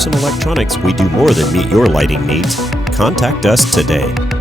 Larson Electronics, we do more than meet your lighting needs. Contact us today.